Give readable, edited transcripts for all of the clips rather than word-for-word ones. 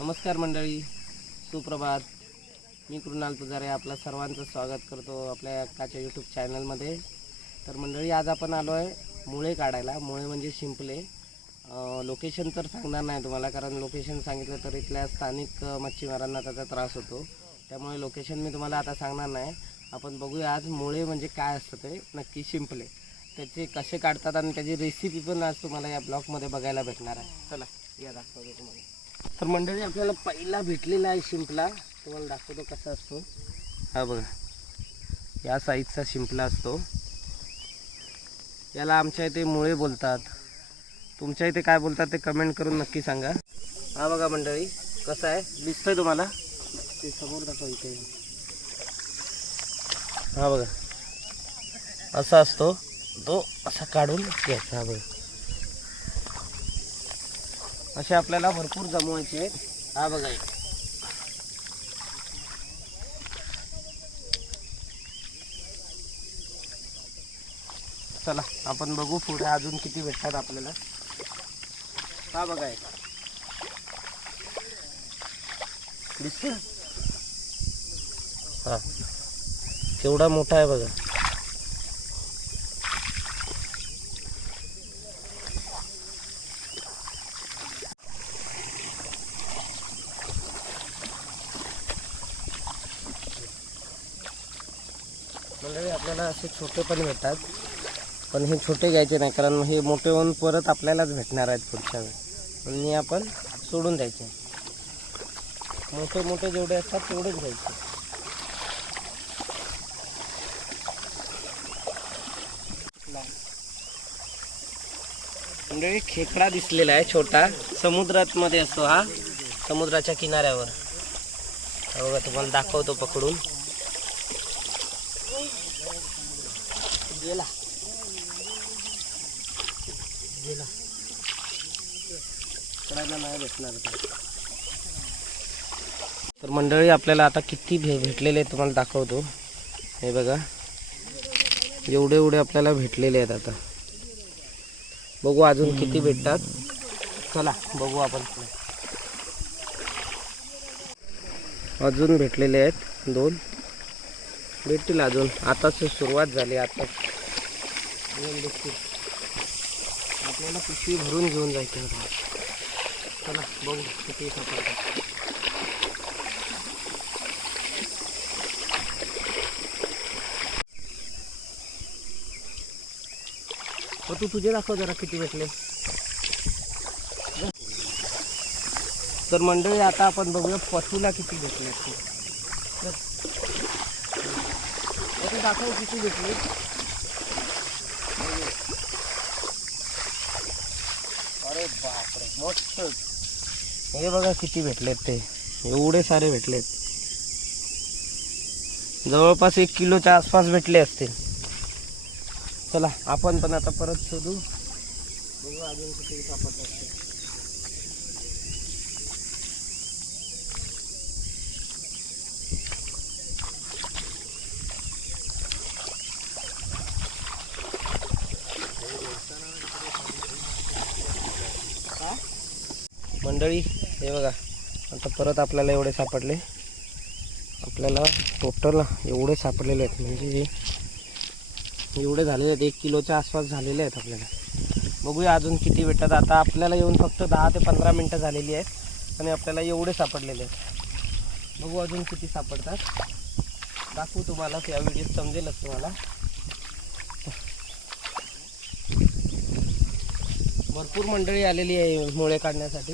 नमस्कार मंडळी, सुप्रभात. मी कृणाल पुजारे आपल्या सर्वांचं स्वागत करतो आपल्या हक्काच्या यूट्यूब चॅनलमध्ये. तर मंडळी, आज आपण आलो आहे मुळे काढायला. मुळे म्हणजे शिंपले. लोकेशन तर सांगणार नाही तुम्हाला, कारण लोकेशन सांगितलं तर इथल्या स्थानिक मच्छीमारांना त्याचा त्रास होतो. त्यामुळे लोकेशन मी तुम्हाला आता सांगणार नाही. आपण बघूया आज मुळे म्हणजे काय असतं ते नक्की. शिंपले त्याचे कसे काढतात आणि त्याची रेसिपी पण आज तुम्हाला या ब्लॉगमध्ये बघायला भेटणार आहे. चला या दाखवतो तुम्हाला. तर मंडळी, आपल्याला पहिला भेटलेला आहे शिंपला. तुम्हाला दाखवतो कसा असतो. हा बघा, या साईजचा शिंपला असतो. याला आमच्या इथे मुळे बोलतात. तुमच्या इथे काय बोलतात ते कमेंट करून नक्की सांगा. हा बघा मंडळी, कसा आहे दिसतोय तुम्हाला, ते समोर दाखव इथे. हा बघा, असा असतो तो. असा काढून घ्यायचा. हा बघा, असे आपल्याला भरपूर जमवायचे आहेत. हा बघा, चला आपण बघू पुढे अजून किती भेटतात आपल्याला. हा बघा, दिसते. हा, केवढा मोठा आहे बघा. मंडळी, आपल्याला असे छोटे पण भेटतात, पण हे छोटे घ्यायचे नाही, कारण हे मोठे होऊन परत आपल्यालाच भेटणार आहेत पुढच्या वेळी. आणि आपण सोडून द्यायचे. मोठे मोठे जेवढे असतात तेवढेच घ्यायचे. मंडळी, खेकडा दिसलेला आहे छोटा. समुद्रात मध्ये असतो हा, समुद्राच्या किनाऱ्यावर. बघा, तुम्हाला दाखवतो पकडून. गेला गेला पकडायला नाही भेटणार. तर मंडळी, आपल्याला आता किती भेटलेले आहेत तुम्हाला दाखवतो. हे बघा, एवढे एवढे आपल्याला भेटलेले आहेत. आता बघू अजून किती भेटतात. चला बघू आपण. अजून भेटलेले आहेत 2. भेटतील अजून. आताच सुरुवात झाली. आता आपल्याला पिशवी भरून घेऊन जायचं. चला बघू किती सापडतात. तू तुझे दाखव जरा किती भेटले. तर मंडळी, आता आपण बघूया पशुला किती भेटले. दाखव किती भेटले. अरे बापरे, मस्त. हे बघा किती भेटलेत. ते एवढे सारे भेटलेत. जवळपास 1 किलोच्या आसपास भेटले असतील. चला आपण पण आता परत शोधू. बघू अजून किती सापडत असते. मंडळी, हे बघा, आता परत आपल्याला एवढे सापडले. आपल्याला टोटल एवढे सापडलेले आहेत, म्हणजे एवढे झालेले आहेत. 1 किलोच्या आसपास झालेले आहेत आपल्याला. बघूया अजून किती भेटतात. आता आपल्याला येऊन फक्त 10 ते 15 मिनटं झालेली आहेत आणि आपल्याला एवढे सापडलेले आहेत. बघू अजून किती सापडतात. दाखवू तुम्हाला, या व्हिडिओत समजेलच तुम्हाला. भरपूर मंडळी आलेली आहे मुळे काढण्यासाठी.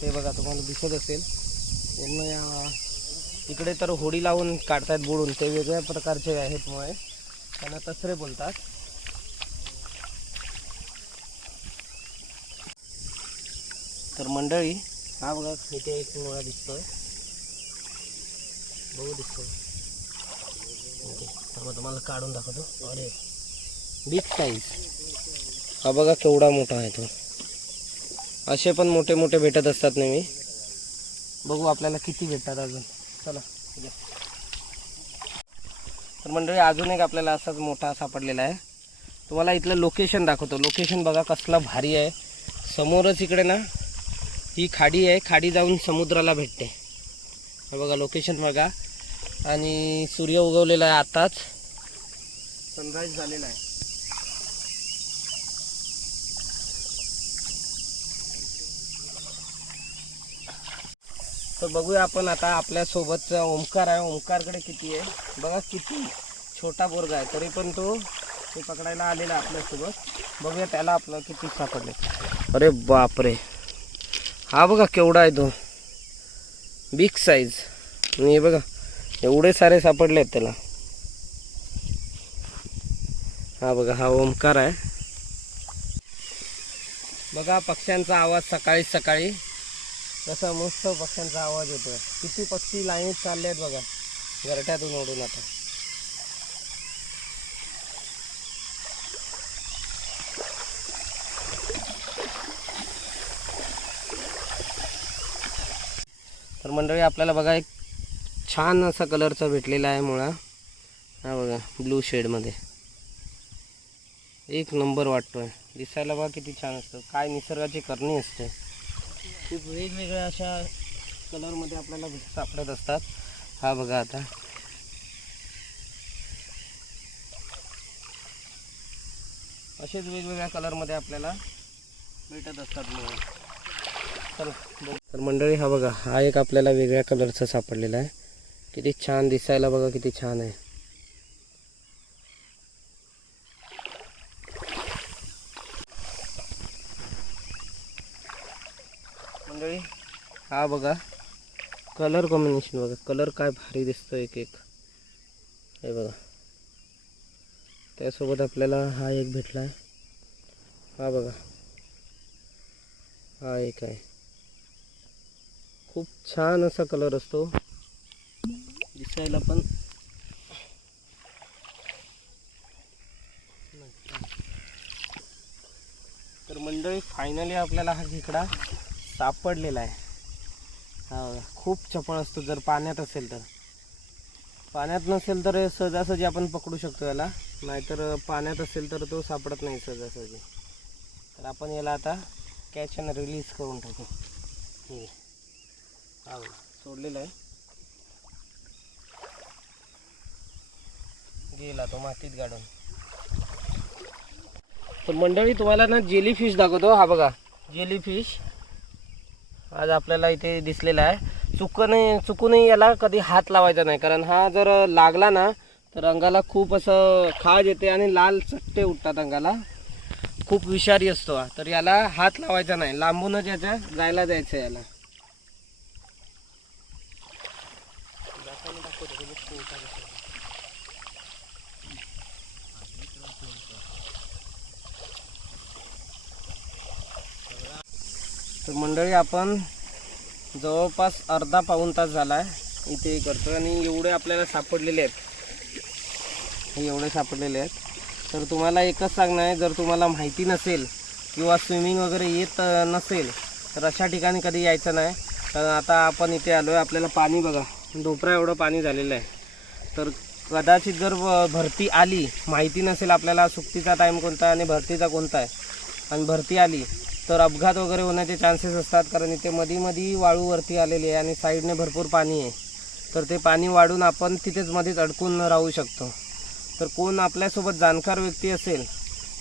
ते बघा, तुम्हाला दिसत असेल. यांनी इकडे तर होडी लावून काढतात बुडून. ते वेगळ्या प्रकारचे आहेत मुळे, त्यांना तसरे बोलतात. तर मंडळी, हा बघा, इथे एक मुळा दिसतोय. बघू दिसतोय. तर मग तुम्हाला काढून दाखवतो. अरे बिग साईज. हा बघा केवढा मोठा आहे तो. असे पण मोठे मोठे भेटत असतात नेहमी. बघू आपल्याला किती भेटतात अजून. चला. तर मंडळी, अजून एक आपल्याला असाच मोठा सापडलेला आहे. तुम्हाला इथलं लोकेशन दाखवतो. लोकेशन बघा कसला भारी आहे. समोरच इकडे ना ही खाडी आहे, खाडी जाऊन समुद्राला भेटते. हे बघा लोकेशन बघा. आणि सूर्य उगवलेला आहे, आताच सनराईज झालेला आहे. तर बघूया आपण आता आपल्या सोबतचा ओंकार आहे. ओंकारकडे किती आहे बघा, किती छोटा बोरगा आहे तरी पण तो पकडायला आलेला आहे आपल्यासोबत. बघूया त्याला आपलं किती सापडले. अरे बापरे, हा बघा केवढा आहे तो, बिग साईज. आणि हे बघा एवढे सारे सापडले आहेत त्याला. हा बघा हा ओंकार आहे. बघा पक्ष्यांचा आवाज सकाळी सकाळी कसा मस्त पक्ष्यांचा आवाज येतो. किती पक्षी लाईनीत चालले आहेत बघा घरट्यातून ओढून. आता तर मंडळी आपल्याला बघा एक छान असा कलरचा भेटलेला आहे मुळा. हा बघा ब्लू शेडमध्ये एक नंबर वाटतोय. दिसायला बघा किती छान असतं. काय निसर्गाची करणी असते. खूप वेगवेगळ्या अशा कलरमध्ये आपल्याला सापडत असतात. हा बघा आता असेच वेगवेगळ्या कलरमध्ये आपल्याला भेटत असतात मुळे. तर मंडळी हा बघा हा एक आपल्याला वेगळ्या कलरचा सापडलेला आहे. किती छान दिसायला बघा, किती छान आहे. मंडळी हा बघा कलर कॉम्बिनेशन बघा, कलर काय भारी दिसतो एक एक. हे बघा त्यासोबत आपल्याला हा एक भेटला आहे. हा बघा हा एक आहे. खूप छान असा कलर असतो दिसायला पण. तर मंडळी फायनली आपल्याला हा खेकडा सापडलेला आहे. हा बघा खूप चपळ असतो जर पाण्यात असेल तर. पाण्यात नसेल तर सहजासहजी आपण पकडू शकतो याला, नाहीतर पाण्यात असेल तर तो सापडत नाही सहजासहजी. तर आपण याला आता कॅच आणि रिलीज करून टाकू. हा सोडलेला आहे, गेला तो मातीत गाडून. तर मंडळी तुम्हाला ना जेलीफिश दाखवतो. हा बघा जेलीफिश आज आपल्याला इथे दिसलेला आहे. चुकूनही याला कधी हात लावायचा नाही, कारण हा जर लागला ना तर अंगाला खूप असं खाज येते आणि लाल चट्टे उठतात अंगाला. खूप विषारी असतो हा. तर याला हात लावायचा नाही, लांबूनच याच्या जायला द्यायचं याला. तर मंडळी आपण जवळपास अर्धा पाऊण तास झाला आहे इथे करतो आणि एवढे आपल्याला सापडलेले आहेत. हे एवढे सापडलेले आहेत. तर तुम्हाला एकच सांगणं आहे, जर तुम्हाला माहिती नसेल किंवा स्विमिंग वगैरे येत नसेल तर अशा ठिकाणी कधी यायचं नाही. कारण आता आपण इथे आलो आहे, आपल्याला पाणी बघा ढोपरा एवढं पाणी झालेलं आहे. तर कदाचित जर भरती आली, माहिती नसेल आपल्याला सुट्टीचा टाईम कोणता आणि भरतीचा कोणता आहे, आणि भरती आली तर अपघात वगैरे होण्याचे चान्सेस असतात. कारण इथे मधी वाळूवरती आलेली आहे आणि साईडने भरपूर पाणी आहे. तर ते पाणी वाढून आपण तिथेच मध्येच अडकून राहू शकतो. तर कोण आपल्यासोबत जाणकार व्यक्ती असेल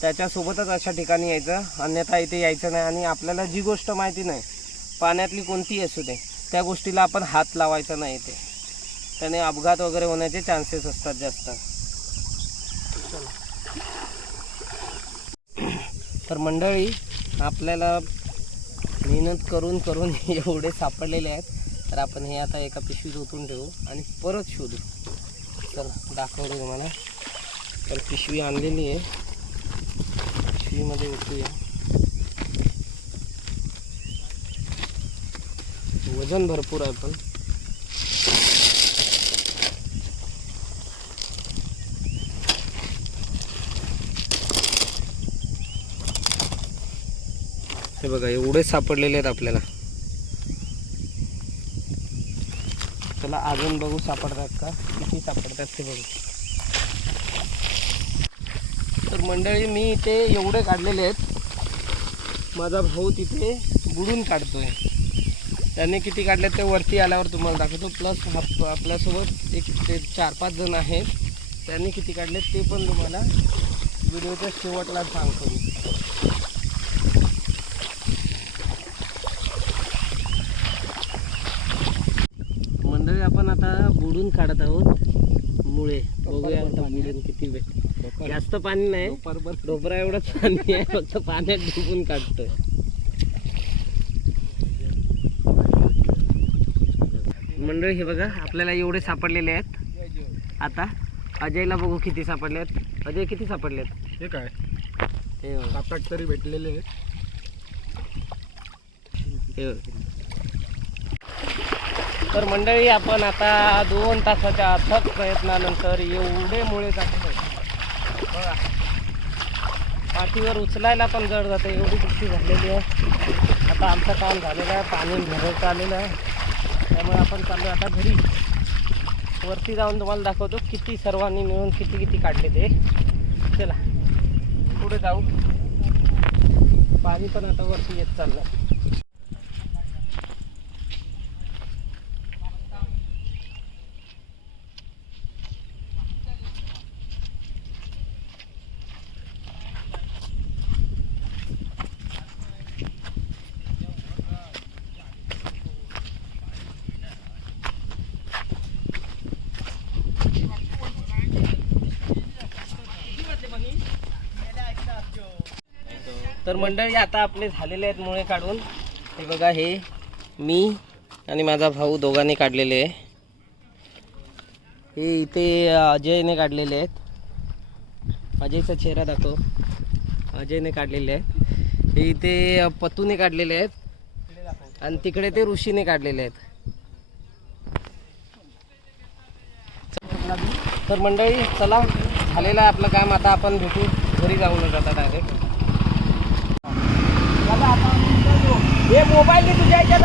त्याच्यासोबतच अशा ठिकाणी यायचं, अन्यथा इथे यायचं नाही. आणि आपल्याला जी गोष्ट माहिती नाही, पाण्यातली कोणतीही असू दे, त्या गोष्टीला आपण हात लावायचा नाही इथे. त्याने अपघात वगैरे होण्याचे चान्सेस असतात जास्त. तर मंडळी आपल्याला मेहनत करून एवढे सापडलेले आहेत. तर आपण हे आता एका पिशवीत ओतून ठेवू आणि परत शोधू. तर दाखवतो तुम्हाला. तर पिशवी आणलेली आहे, पिशवीमध्ये ओतूया. वजन भरपूर आहे पण. हे बघा एवढे सापडलेले आहेत आपल्याला. चला अजून बघू सापडतात का, किती सापडतात ते बघू. तर मंडळी मी इथे एवढे काढलेले आहेत, माझा भाऊ तिथे बुडून काढतोय. त्यांनी किती काढले ते वरती आल्यावर तुम्हाला दाखवतो. प्लस आपल्यासोबत एक ते 4-5 जण आहेत, त्यांनी किती काढले ते पण तुम्हाला व्हिडिओच्या शेवटला सांगतो मी. मंडळी आपण आता बुडून काढत आहोत मुळे. बघूया आता बुडून किती भेट. जास्त पाणी नाही, डोबरा एवढंच पाणी आहे, फक्त पाण्यात डुबून काढतोय. मंडळी हे बघा आपल्याला एवढे सापडलेले आहेत. आता अजयला बघू किती सापडले आहेत. अजय किती सापडले आहेत? हे काय हे बघा. 7-8 तरी भेटलेले आहेत. हे बघा. तर मंडळी आपण आता 2 तासाच्या अथक प्रयत्नानंतर एवढे मुळे काढले बघा. पाठीवर उचलायला पण जड जाते, एवढी किती झालेली आहे. आता आमचं काम झालेलं आहे, पाणी भरत आलेलं आहे, त्यामुळे आपण चाललो आता घरी. वरती जाऊन तुम्हाला दाखवतो किती सर्वांनी मिळून किती किती काढले ते. चला पुढे जाऊ. पाणी पण आता वरती येत चाललं. तर मंडळी आता आपले झालेले आहेत मुळे काढून. हे बघा, हे मी आणि माझा भाऊ दोघांनी काढलेले आहे. हे इथे अजयने काढलेले आहेत. अजयचा चेहरा दाखव. अजयने काढलेले आहेत. हे इथे पतूने काढलेले आहेत आणि तिकडे ते ऋषीने काढलेले आहेत. तर मंडळी चला, झालेलं आहे आपलं काम. आता आपण भेटू घरी जाऊनच आता डायरेक्ट. हे मोबाईल तुझ्या याच्यात